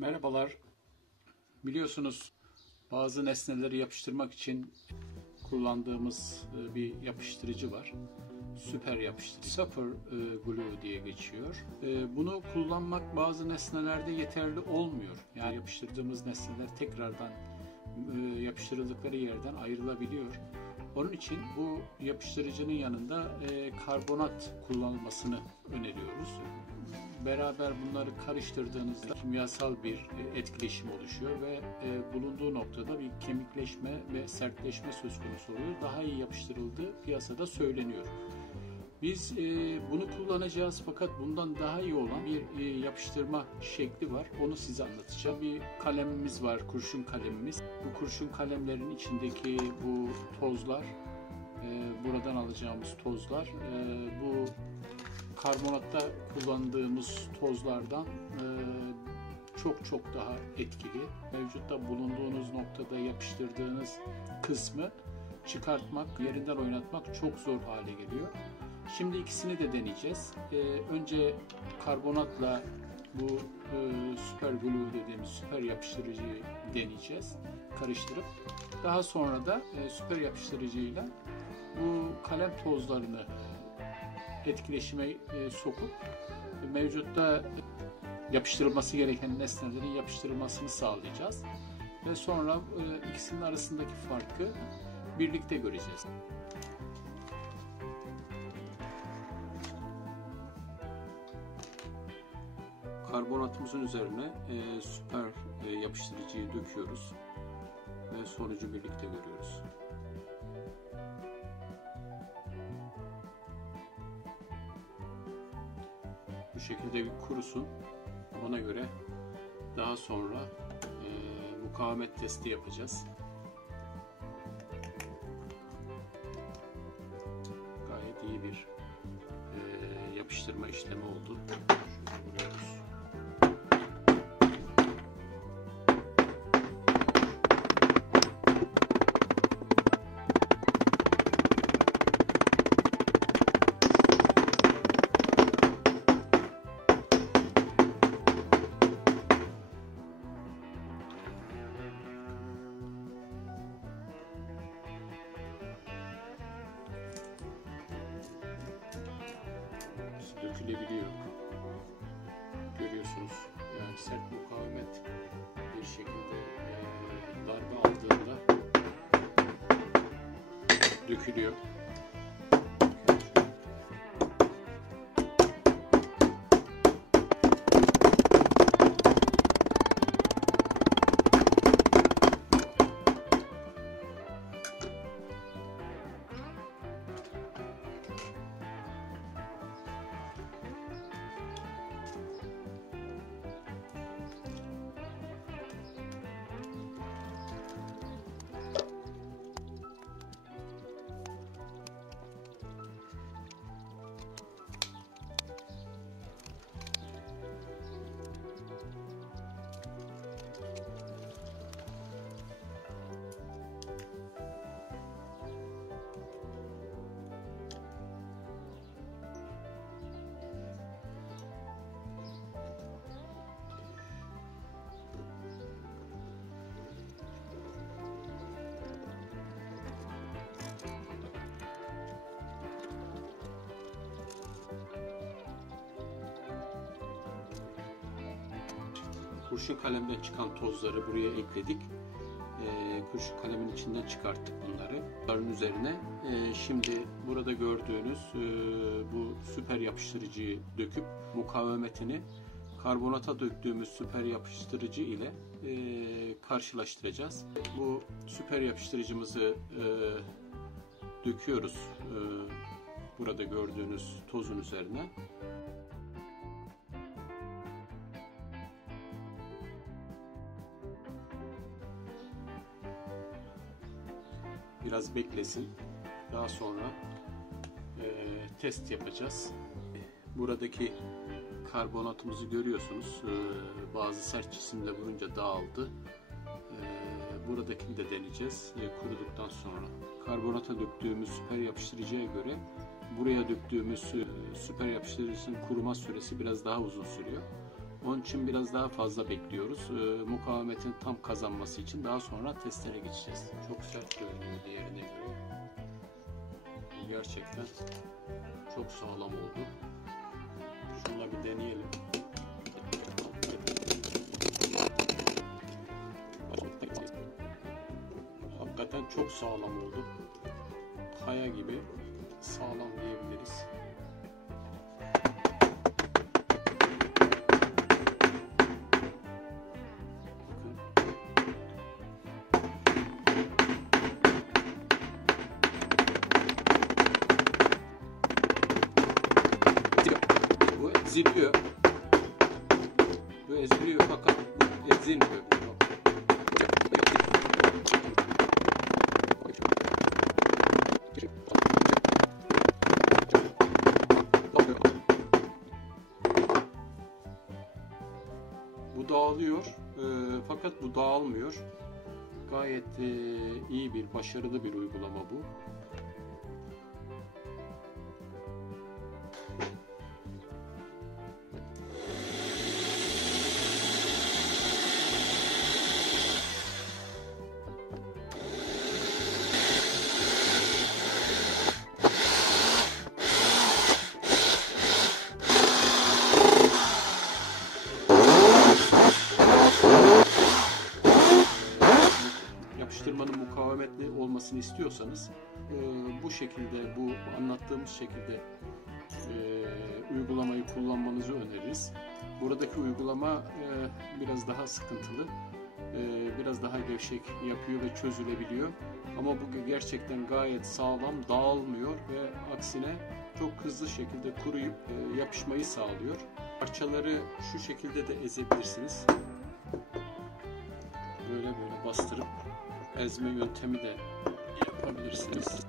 Merhabalar. Biliyorsunuz bazı nesneleri yapıştırmak için kullandığımız bir yapıştırıcı var. Süper yapıştırıcı. Super glue diye geçiyor. Bunu kullanmak bazı nesnelerde yeterli olmuyor. Yani yapıştırdığımız nesneler tekrardan yapıştırıldıkları yerden ayrılabiliyor. Onun için bu yapıştırıcının yanında karbonat kullanılmasını öneriyoruz. Beraber bunları karıştırdığınızda kimyasal bir etkileşim oluşuyor ve bulunduğu noktada bir kemikleşme ve sertleşme söz konusu oluyor. Daha iyi yapıştırıldığı piyasada söyleniyor. Biz bunu kullanacağız fakat bundan daha iyi olan bir yapıştırma şekli var. Onu size anlatacağım. Bir kalemimiz var, kurşun kalemimiz. Bu kurşun kalemlerin içindeki bu tozlar, buradan alacağımız tozlar, bu karbonatta kullandığımız tozlardan çok daha etkili. Mevcutta bulunduğunuz noktada yapıştırdığınız kısmı çıkartmak, yerinden oynatmak çok zor hale geliyor. Şimdi ikisini de deneyeceğiz. Önce karbonatla bu süper glue dediğimiz süper yapıştırıcıyı deneyeceğiz. Karıştırıp daha sonra da süper yapıştırıcıyla bu kalem tozlarını etkileşime sokup mevcutta yapıştırılması gereken nesnelerin yapıştırılmasını sağlayacağız. Ve sonra ikisinin arasındaki farkı birlikte göreceğiz. Karbonatımızın üzerine süper yapıştırıcıyı döküyoruz ve sonucu birlikte görüyoruz. Bu şekilde bir kurusun. Ona göre daha sonra mukavemet testi yapacağız. Gayet iyi bir yapıştırma işlemi oldu. Şöyle vuruyoruz. Dökülebiliyor. Görüyorsunuz. Yani sert mukavemet bir şekilde darbe aldığında dökülüyor. Kurşun kalemden çıkan tozları buraya ekledik. Kurşun kalemin içinden çıkarttık bunları. Bunların üzerine şimdi burada gördüğünüz bu süper yapıştırıcıyı döküp mukavemetini karbonata döktüğümüz süper yapıştırıcı ile karşılaştıracağız. Bu süper yapıştırıcımızı döküyoruz burada gördüğünüz tozun üzerine. Biraz beklesin. Daha sonra test yapacağız. Buradaki karbonatımızı görüyorsunuz. Bazı sert cisimle vurunca dağıldı. Buradakini de deneyeceğiz kuruduktan sonra. Karbonata döktüğümüz süper yapıştırıcıya göre buraya döktüğümüz süper yapıştırıcının kuruma süresi biraz daha uzun sürüyor. Onun için biraz daha fazla bekliyoruz. Mukavemetin tam kazanması için daha sonra testere geçeceğiz. Çok sert görünüyor diğerine göre. Gerçekten çok sağlam oldu. Şunla bir deneyelim. Hakikaten çok sağlam oldu. Kaya gibi sağlam diyebiliriz. Bu eziliyor. Bu eziliyor fakat bu ezilmiyor. Bu dağılıyor fakat bu dağılmıyor. Gayet iyi bir, başarılı bir uygulama bu. Yapıştırmanın mukavemetli olmasını istiyorsanız bu şekilde, bu anlattığımız şekilde uygulamayı kullanmanızı öneririz. Buradaki uygulama biraz daha sıkıntılı, biraz daha gevşek yapıyor ve çözülebiliyor. Ama bu gerçekten gayet sağlam, dağılmıyor ve aksine çok hızlı şekilde kuruyup yapışmayı sağlıyor. Parçaları şu şekilde de ezebilirsiniz. Böyle bastırıp ezme yöntemi de yapabilirsiniz.